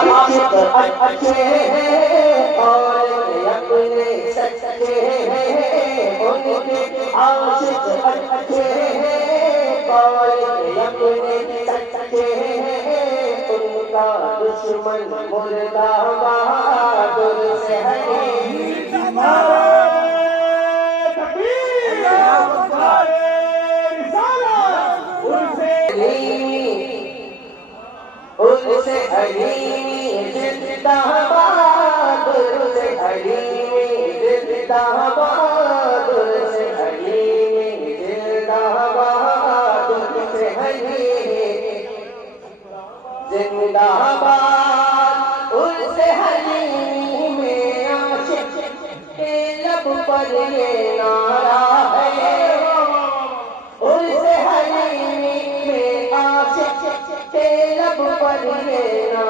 عاشق اچھے ہیں اور اپنے سچے ہیں، ان کے عاشق اچھے ہیں اور اپنے سچے ہیں، ان کا دشمن مردہ بہادر سے ہے۔ ان سے حلیمی زندہ باد، ان سے حلیمی زندہ باد، ان سے حلیمی زندہ باد، ان سے حلیمی زندہ باد، ان سے حلیمی عاشق کے لب پر یہ نعرہ ہے، ان سے حلیمی عاشق کے لب پر یہ نعرہ